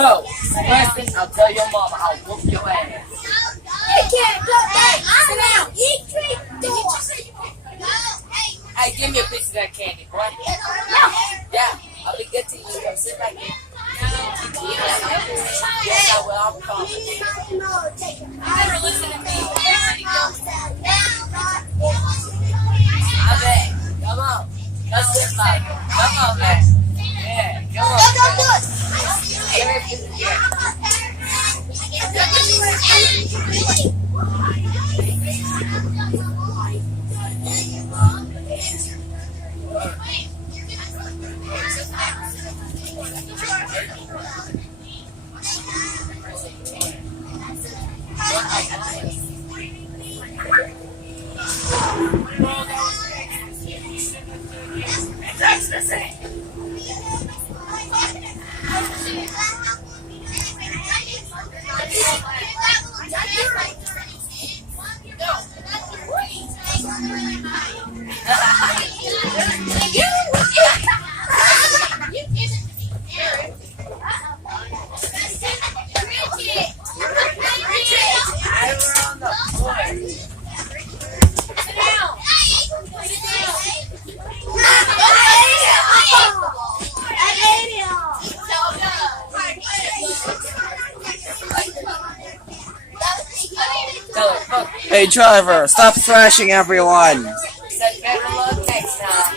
go. Preston, I'll tell your mama I'll whoop your ass. You can't go back. Sit down. Eat treat door. Hey, give me a piece of that candy, boy. Yeah, I'll be good to you. Come sit right here. Yes, I will. I'll call you. You never listen to me. I bet. Come on. Let's sit back. Come on, man. Yeah, come on. Don't do it. Give me a piece of candy. Hey driver, stop thrashing everyone! Say better luck next time.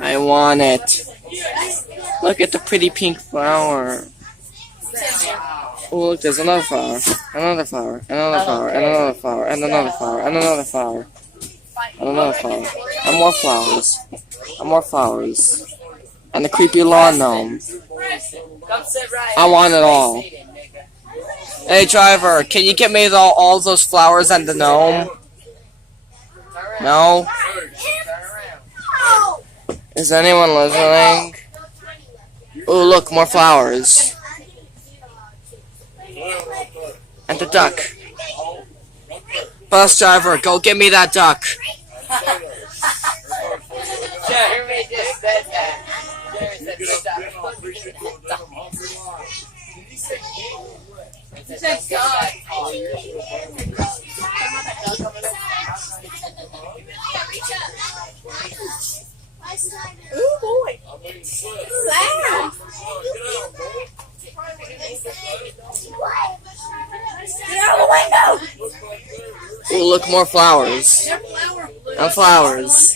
I want it. Look at the pretty pink flower. Oh look, there's another flower. Another flower. Another flower. And another flower. And another flower. And another flower. And another flower. And more flowers. And more flowers. And the creepy lawn gnome. I want it all. Hey driver, can you get me all those flowers and the gnome? No? Is anyone listening? Oh look, more flowers. And the duck. Bus driver, go get me that duck. Jeremy just said that. Jeremy said that. He said God. Ooh boy. Wow. Get out of the window. Oh look, more flowers. And flowers.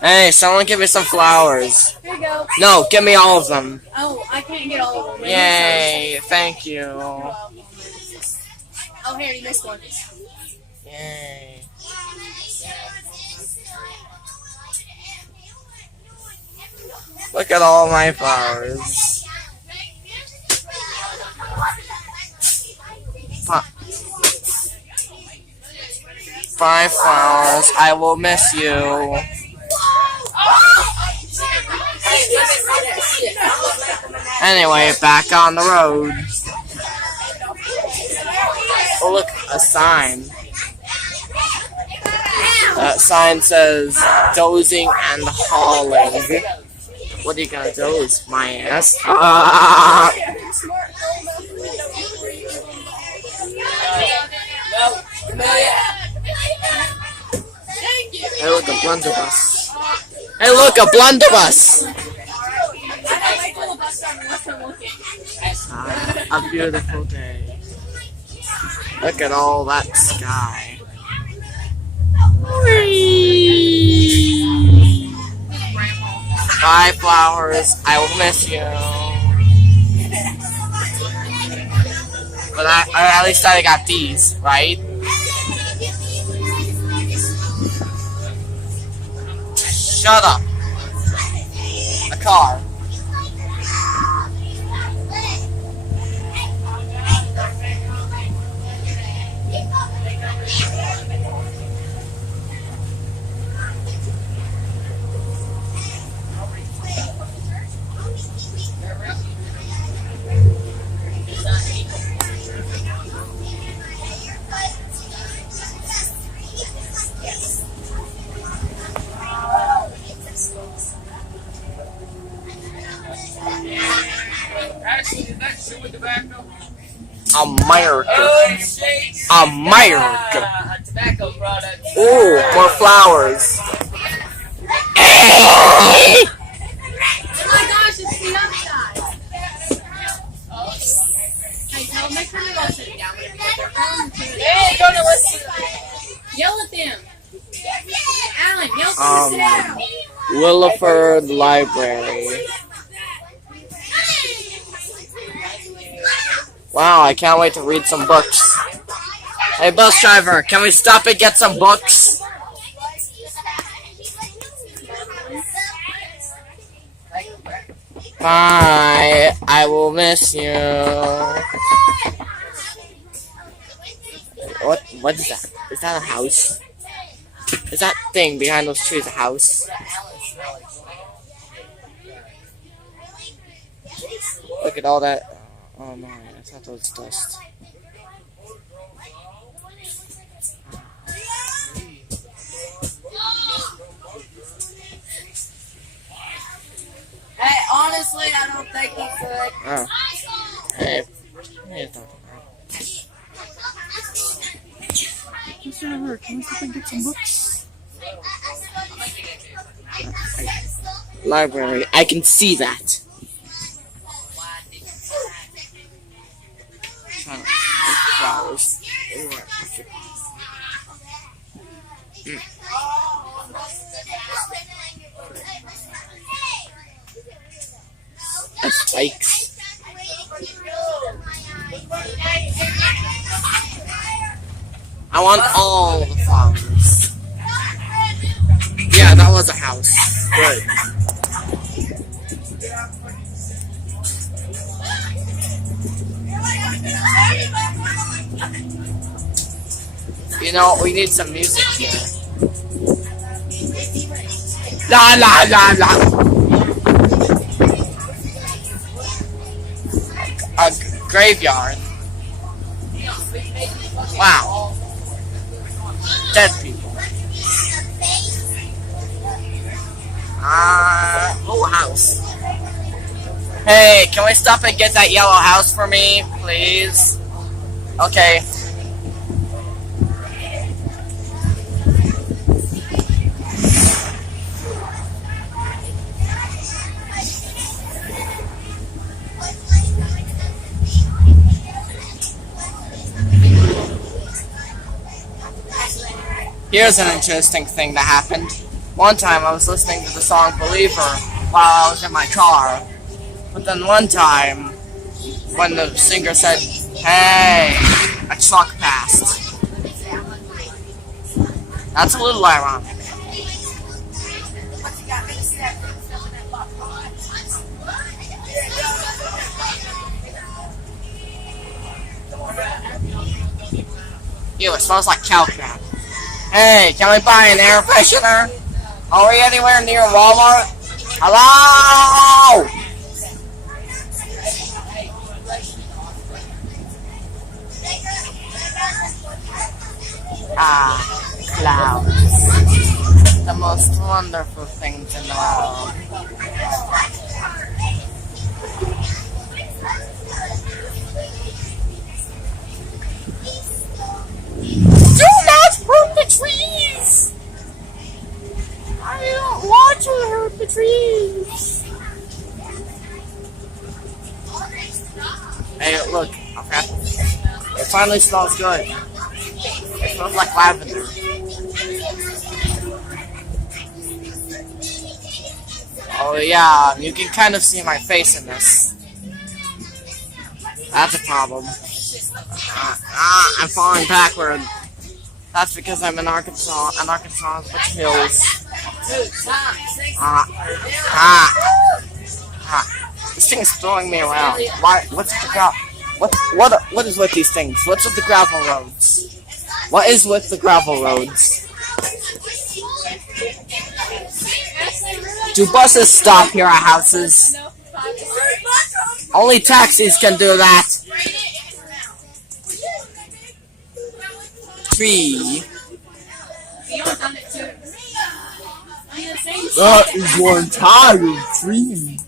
Hey, someone give me some flowers. Here you go. No, give me all of them. Oh, I can't get all of them. Yay, thank you. Oh, here, you missed one. Yay. Look at all my flowers. 5 flowers. I will miss you. Anyway, back on the road. Oh look, a sign. That sign says dozing and hauling. What are you gonna doze? My ass? Hey look, a blunderbuss. Hey look, a blunderbuss! A beautiful day. Look at all that sky. Whee! 5 flowers, I will miss you. But at least I got these, right? Shut up. A car. America. Oh shit! America. A tobacco product. Ooh, more flowers. Oh my gosh, it's the upside. Hey, tell them they turn their sit down whenever you get their phone. They ain't gonna listen. Yell at them. Alan, yell at them to sit down. Williford Library. Wow, I can't wait to read some books. Hey, bus driver, can we stop and get some books? Bye. I will miss you. What is that? Is that a house? Is that thing behind those trees a house? Look at all that. Oh my, I thought that was dust. Hey, honestly, I don't think he could. Oh. Hey. Mr. Ever, can we stop and get some books? Library. I can see that. Flowers. Spikes. I want all the flowers. Yeah, that was a house. Good. You know, we need some music here. La la la la. A graveyard. Wow. Dead people. Whole house. Hey, can we stop and get that yellow house for me, please? Okay. Here's an interesting thing that happened. One time I was listening to the song Believer while I was in my car. But then one time, when the singer said, hey, a truck passed. That's a little ironic. Ew, it smells like cow crap. Hey, can we buy an air freshener? Are we anywhere near Walmart? Hello? Ah, clouds. The most wonderful things in the world. Do not hurt the trees! I don't want to hurt the trees! Hey, look. Okay. It finally smells good. It smells like lavender. Oh yeah, you can kind of see my face in this. That's a problem. I'm falling backward. That's because I'm in Arkansas, and Arkansas has a bunch of hills. This thing is throwing me around. Why? What's the what is with these things? What's with the gravel roads? What is with the gravel roads? Do buses stop here at houses? Only taxis can do that. Tree. That is one tired tree.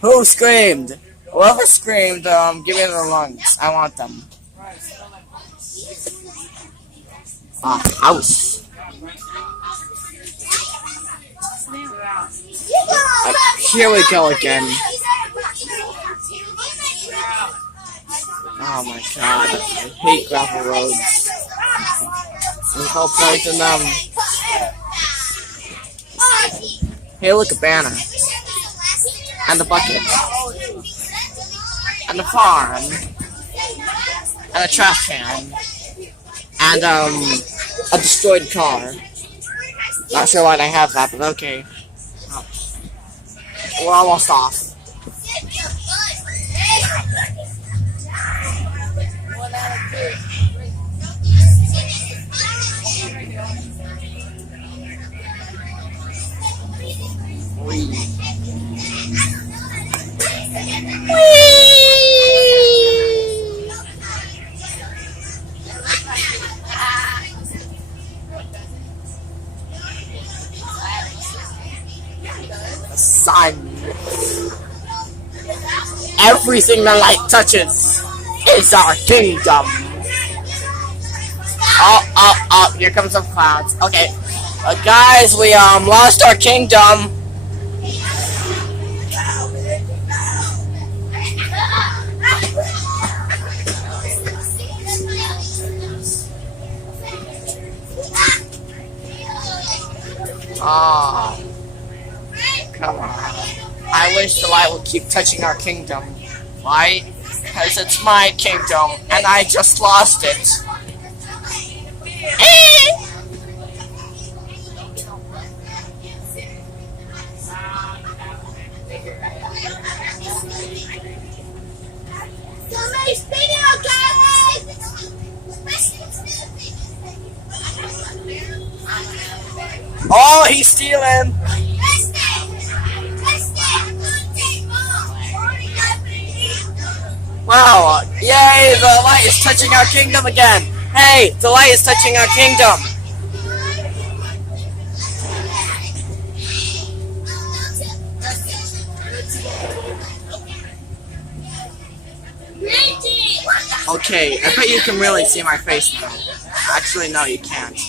Who screamed? Whoever screamed, give me the lungs. I want them. A house. Here we go again. Oh my god, I hate gravel roads. There's no point in them. Hey, look, a banner. And the bucket. And the farm. And a trash can. And, a destroyed car. Not sure why they have that, but okay. Oh. We're almost off. The sun. Everything the light touches is our kingdom. Oh, here comes some clouds. Okay. Guys, we lost our kingdom. Oh, come on. I wish the light would keep touching our kingdom. Why? Because it's my kingdom, and I just lost it. Somebody's video, guys! Oh, he's stealing! Wow, yay, the light is touching our kingdom again! Hey, the light is touching our kingdom! Okay, I bet you can really see my face now. Actually, no, you can't.